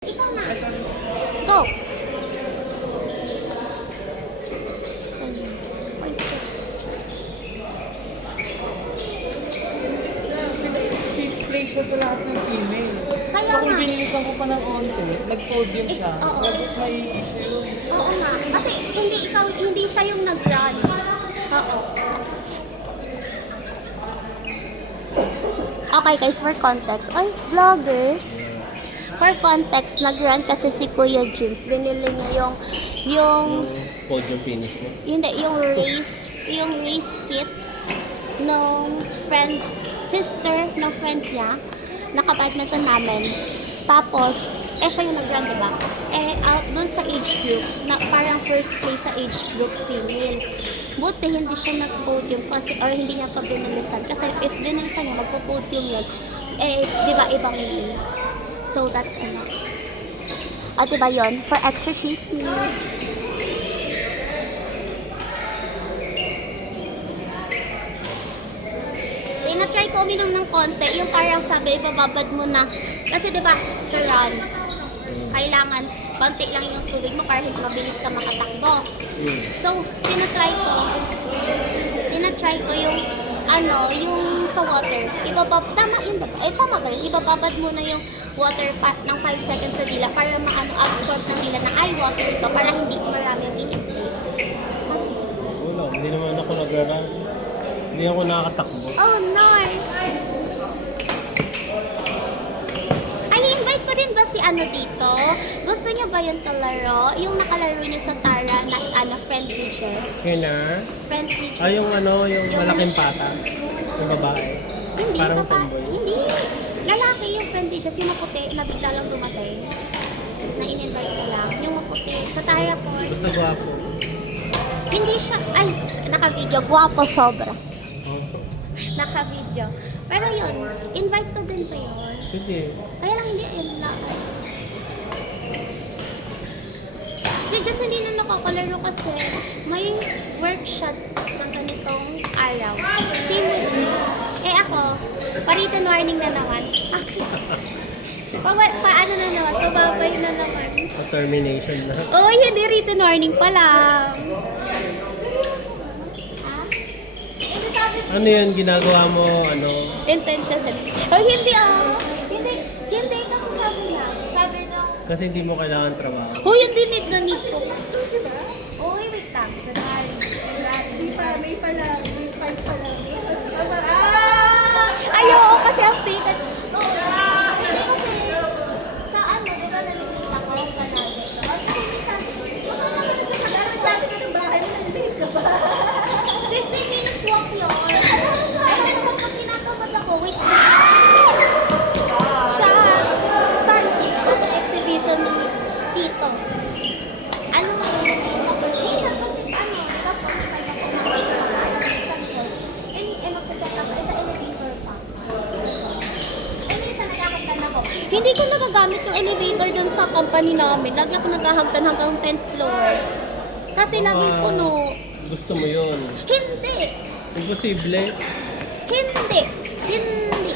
Ikaw na. Go! Fifth place siya sa lahat ng female. Kaya So kung nga. binilisan ko pa ng konti, nag-podium siya. oo. Bakit may issue? Oo nga. Kasi hindi siya yung nag-run. Oo. Okay guys, for context. Ay, vlogger. For context, nag-run kasi si Kuya James. Binili niya yung Podium finish mo. yung race kit nung sister ng friend niya, nakapadminton namin. Tapos, siya yung nag-run, diba? Doon sa age group, parang first place sa age group female. Buti hindi siya nag-podium kasi, or hindi niya pa binilisan. Kasi if binilisan niya, magpo-podium yun. Diba, ibang name. So, that's enough. Diba yun? For exercise news. Tinatry ko uminom ng konti. Yung parang sabi, ibababad mo na. Kasi diba, sa run, kailangan konti lang yung tubig mo para hindi mabilis ka makatakbo. So, tinatry ko yung yung sa water. Tama ba yun? Ibababad mo na yung water ng 5 seconds sa dila para absorb ng dila na water ito para hindi marami yung i-intake. Wala, hindi naman ako nagra-run. Hindi ako nakakatakbo. Oh no! Ay, invite ko din ba si dito? Gusto niyo ba yung kalaro? Yung nakalaro niyo sa Tara na friendly chess? Kina? Friendly chess? Yung malaking pata. Yung babae. Hindi, Parang papa. tomboy. Hindi. Lalaki yung friendly chess. Yung maputi na bigla lang dumatay. Na in-invite ko lang. Yung maputi. Sa Tara po. Basta gwapo. Hindi siya, naka-video. Guwapo sobra. Naka-video. Pero yun, invite ko din pa yun. Sige. Kaya lang hindi, yun lang. Si Jess hindi na nakakalaro kasi may workshop ng ganitong araw. Sino? Ako, pa-written warning na naman. Paano na naman? Pababay na naman. Termination na. Oh, hindi written warning pa lang. Ano yan ginagawa mo? Intentionally. Oh, hindi Hindi kasi sabi na. Sabi na. Kasi hindi mo kailangan trabaho. Oh, hindi need na need ko. Oh, wait lang. May pala. Ayoko kasi updated. Oh, hindi kasi sa di ba nalilate ako ang kanal. Kasi minsan, nagkakaroon ka ng bahay mo, nalilate ka ba? 15 minutes walk yun. Pag tinatamad ako, wait lang. Siya, sa exhibition ni Tito. Ano nga yung Tito? Minsan, hindi ko nagagamit yung elevator dun sa company namin. Lagi ako naghahagdan hanggang 10th floor. Kasi laging puno. Gusto mo yun? Hindi! Imposible. Hindi! Hindi!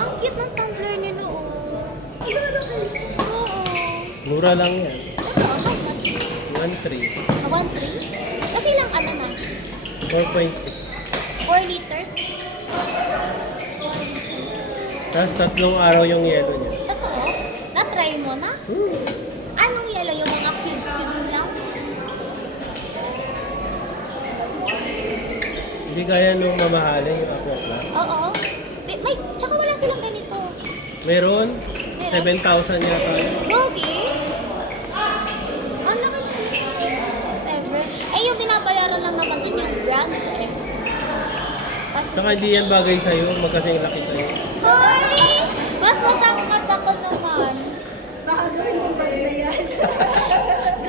Ang cute ng tumbler nila, oh. Oo. Mura lang yan. Ano? 1.3. 1.3? Kasi lang na? 4.6. 4 liters? Tapos 3 araw yung yelo niya. Totoo? Na-try mo na? Anong yellow? Yung mga cubes lang? Hindi kaya nung mamahalin yung aqua class. Oo. Tsaka wala silang ganito. Meron? 7,000 yata. Gogi? Ang laki ever. Yung binabayaran lang naman din yung brand eh. Saka hindi yan bagay sa'yo, magkasing laki sa'yo. Hoy! Mas natakot ako naman. Baka gawin mo ba yan?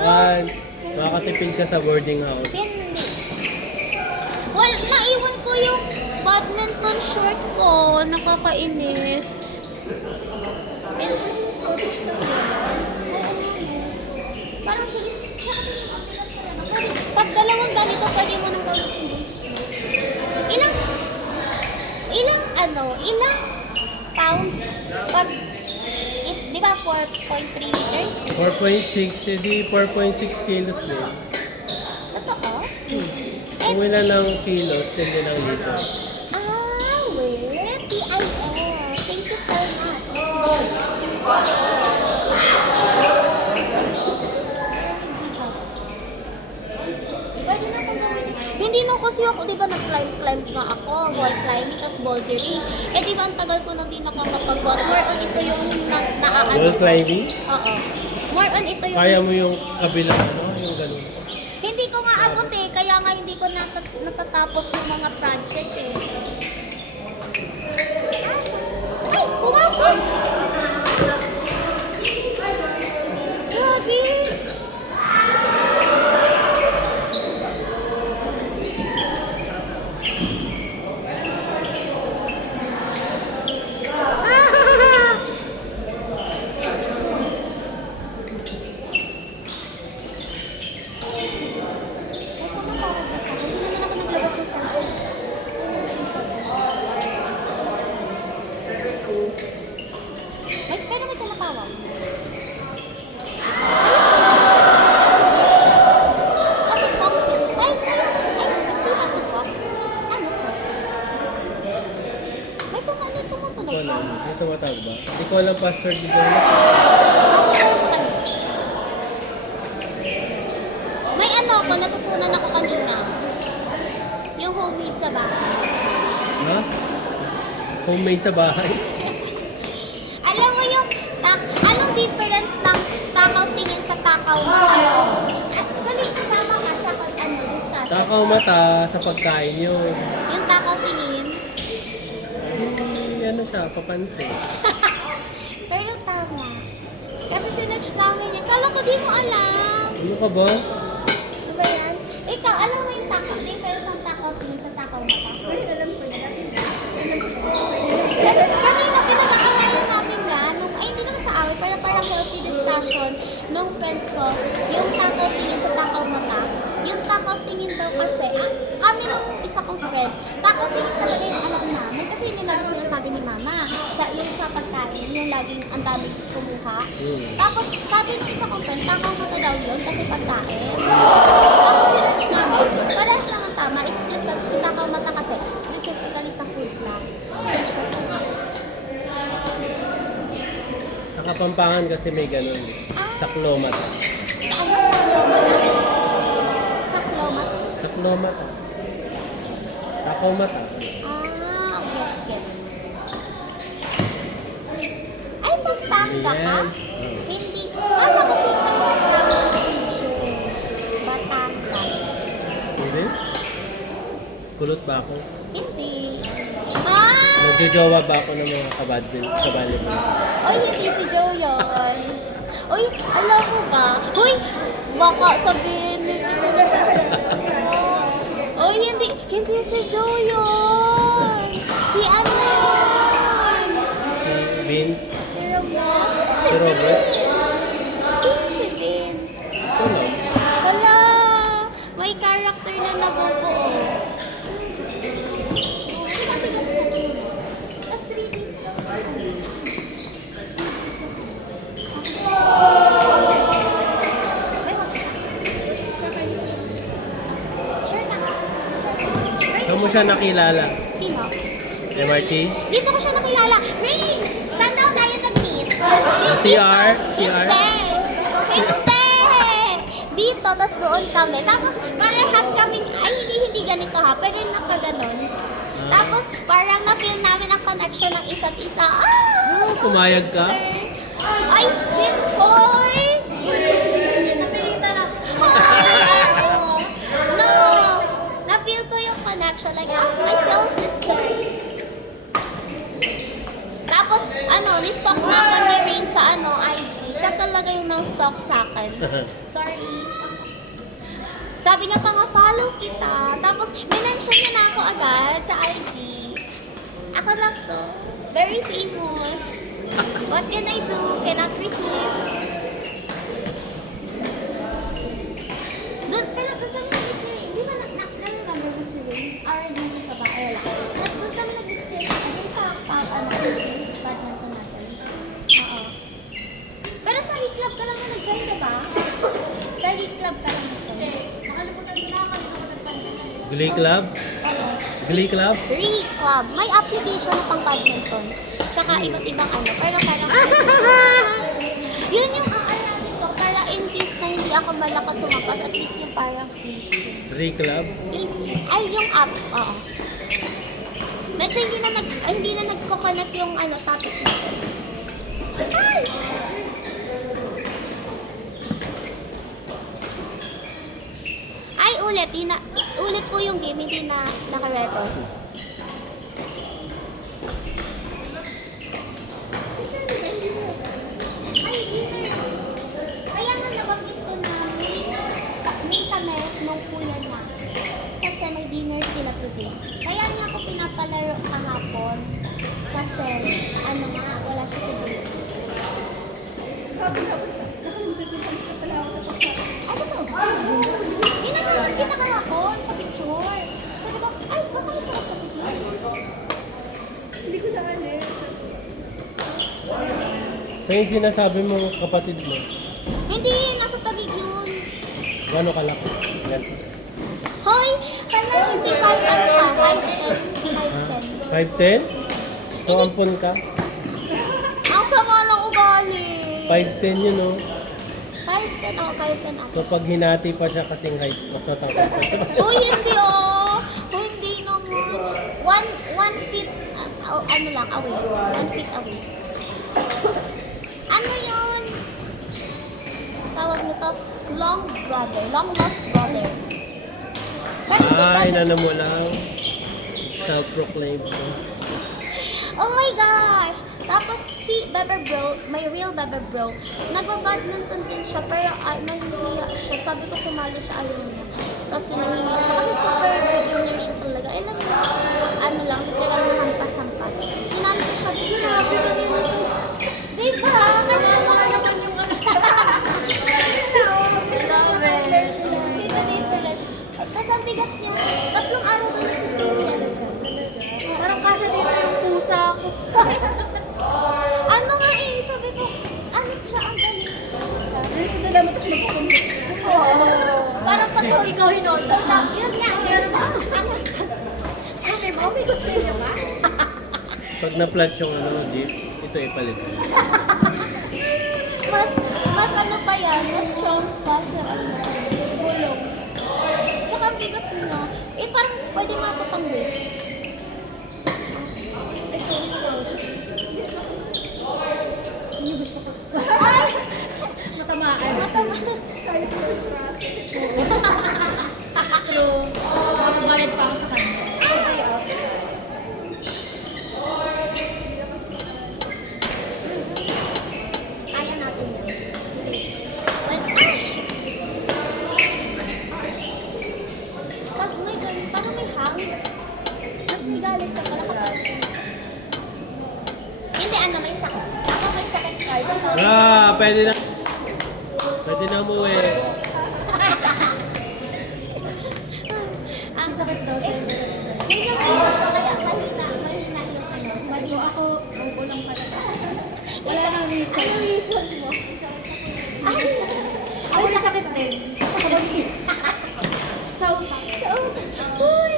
Man, makakatipid ka sa boarding house. Hindi. Well, naiwan ko yung badminton shirt ko. Nakakainis. Parang sige. Pag dalawang ganito, pwede mo nang gawin. Ilang pounds? Pag, di ba 4.3 liters? 4.6, hindi 4.6 kilos din. Totoo? Kung ilan ng kilos, hindi ng liters. Wait. TIL. Thank you so much. Pwede na akong gawin. Hindi na kasi ako, di ba nag-climb nga ako, wall climbing, tas bouldering. Eh di ba ang tagal ko na di nakakapag-wall. More on ito yung naaano. Wall climbing? Oo. More on ito yung... Kaya mo yung kabilang ano, yung ganun. Hindi ko nga abot eh, kaya nga hindi ko natatapos yung mga project eh. Ay, pumasok! Grabe! Pero may tumatawag. Kasi Fox eh. Ay, sa'yo. Ay, hindi ba ito Fox? Ano to? May tumutunog Wala. ba? May tumatawag ba? Hindi ko alam password dito. May ano ko, natutunan ako kanina. Yung homemade sa bahay. Ha? Homemade sa bahay? Alam mo yung, anong difference ng takaw tingin sa takaw mata? At dali, kasama ka sa discussion. Takaw mata sa pagkain yun. Yung takaw tingin. Hindi, ano siya, papansin. Pero tama. Kasi sinerch namin yan. Kala ko di mo alam. Ano ka ba? Ano ba yan? Ikaw, alam mo yung takaw, difference ng takaw tingin sa takaw mata? Ay, alam ko na. Kanina, pinag-aaralan namin nga, hindi naman sa awit, parang healthy discussion nung friends ko, yung takaw tingin sa takaw mata. Yung takaw tingin daw kasi, kami nung isa kong friend, takaw tingin talaga yung alam namin. Kasi yun yung lagi sinasabi ni mama, yung sa pagkain, yung laging ang daming kumuha. Tapos, sabi nung isa kong friend, takaw mata daw yun kasi pagkain. Tapos sinerch namin, parehas naman tama, it's just that si takaw mata kasi, specifically sa food lang. Sa Kapampangan kasi may ganun. Sa Klomata. Saan ba sa Clomat? Sa Clomat? Sa Klomata. Takaw mata. Gets. Ay, Pampanga ka? Ayan. Hindi. Ano kasi kayo pronunciation? Batangas. Hindi? Kulot ba ako? Hindi. Nagjojowa ba ako ng mga kabali mo? Oy, hindi si Joe yun. Oy, alam mo ba? Hoy, baka sabihin ni Oy, hindi si Joe yun. Si ano yun? Si Vince? Si Robert. Si Robert? Si Vince. Ito lang. Wala. May character na nabubuo. Tapos 3 days lang. Sure na. Saan mo siya nakilala? Sino? MRT? Dito ko siya nakilala. Rain! Saan daw tayo nag-meet? CR? Hindi! Dito, tapos doon kami. Tapos parehas kaming, ay hindi ganito ha, pero nakaganon. Tapos parang na-feel namin ang connection ng isa't isa. Pumayag ka? Ay, hoy! Napilitan ako. No! Na-feel ko yung connection. Like, my soul sister. Tapos, ni-stalk na ako ni Rain sa IG. Siya talaga yung nang-stalk sa akin. notification. Sorry. Sabi niya pa nga, follow kita. Tapos, minention niya na ako agad sa IG. Ako lang to. Very famous. What can I do? Cannot resist. Pero doon kami nag-declare. Di ba na-remember mo si Ray? Or hindi ka ba? Ay, wala. Doon kami nag-declare. Doon sa badminton natin. Oo. Pero sa club ka lang na nag-join, diba? Sa club ka lang nag-join. Makalimutan mo na Glee Club? Oo. Glee Club? Ray Club. May application na pang badminton. Tsaka iba't ibang ano. Pero parang... Yun yung aaramin ko. Para in case na hindi ako malakas sumapas. At least yung parang easy. Glee Club? Easy. Ay, yung app. Oo. Medyo hindi na nagko-connect yung ano, topic natin. Ay! Ay, ulit po yung game, hindi na naka-record. Ay, dinner. Kaya nga nabanggit ko na may kami nung kuya niya. Kasi may dinner sila today. Kaya niya ako pinapalaro kahapon. Kasi, ano nga, wala siya today. Ano to? Kita kahapon sa picture. Sabi ko, ay, ba't ako sarap sa picture? Hindi ko na alis. So yung sinasabi mo kapatid mo, Hindi, nasa tagig yun. gano'n kalaki? Yan. Hoy! Kaya hindi 5 ano siya, 5'10". 5'10"? So ampon ka? Ang sama ng ugali. 5'10" yun oh. 5'10", ako, 5'10" ako. So pag hinati pa siya kasing height, mas matapos pa siya. Uy, hindi oh! Uy, hindi naman. 1 feet, ano lang, away. 1 feet away. Ano yun? Tawag nito, long brother. Long lost brother. Pero si Ah, Bebe- inano mo lang. Self-proclaimed mo. Oh my gosh! Tapos si Bebe Bro, my real Bebe Bro, nagbabadminton din siya pero nahihiya siya. Sabi ko sumali siya, ayaw niya. Kasi nahihiya siya. Kasi super beginner siya talaga. Ilan na, ano lang, literal na hampas-hampas. Sinali ko siya dito. Diba? Kaya mga naman yung ano. Kita difference. Tapos ang bigat niya, 3 araw doon sa stadium dyan. Parang kasya dito yung pusa ko. Ano nga eh, sabi ko, ano siya ang galing. Dito na lang, tapos magpupunta. Parang pag ikaw hinotol lang, yun nga, meron na. Sabi mo, may kutsilyo ba? Pag na-flat yung ano, jeep, ito ipalit. Mas ano pa yan, mas strong pa sa ano, gulong. Tsaka ang bigat mo, eh parang pwede mo na ito pang weight. Ay! Matamaan. Matamaan. True. Makabayad pa ako sa kanya. Kaya natin yun. Pag may galit, parang may hang. Pag may galit ka pala kapag... Hindi, ano, may sakit. Ako may sakit card. Ah, pwede na. Pwede na umuwi. Ang sakit daw. Yun yung reason ko, kaya mahina yung ano. Mali ako, ang ulang pala. Wala nang reason. Ano reason mo? Ay! Ako nasakit din. Sa utak. Uy!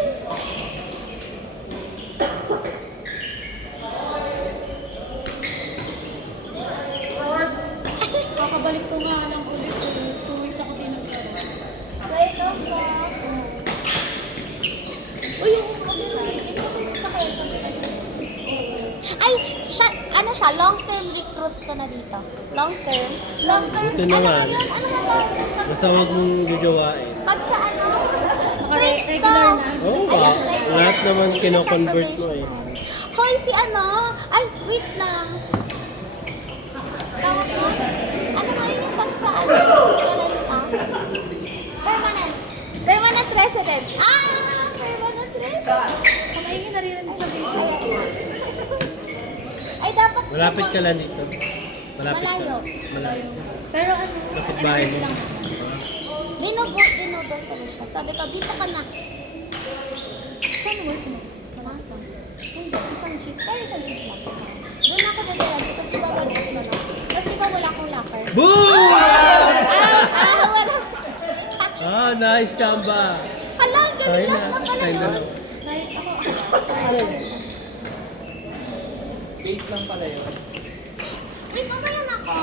Kakabalik ko nga lang ulit eh. 2 weeks ako tinagkara. Wait lang po. Uy, yung ay, siya, ano siya, long-term recruit ka na dito. Long-term? Long-term? Buti naman. Ano yun? Ano nga tawag yun? Basta huwag mong jojowain. Pag sa ano? Regular na. Oo, lahat naman kino-convert mo eh. Hoy, si ano? Ay, wait lang. Tawag mo? Ano nga yun yung pag sa ano? Permanent ka? Permanent. Permanent resident. Ah! Permanent resident. Kumaingin naririnig sa video. Ay, dapat... Malapit ka lang dito. Malapit ka. Malayo. Malayo. Pero ano? Kapit bahay mo. lang. Binubol ko na siya. Sabi ko, dito ka na. Saan work mo? Wala ka. Hindi, isang jeep. Pero isang jeep lang. Doon ako dadala dito. Di ba wala ko na? Tapos di ba wala akong locker? Boom! Wala. Ah, nice kamba. Hala, ang galing lang na pala Time na nun. lang. Date lang pala yun. Uy, mamaya na ako.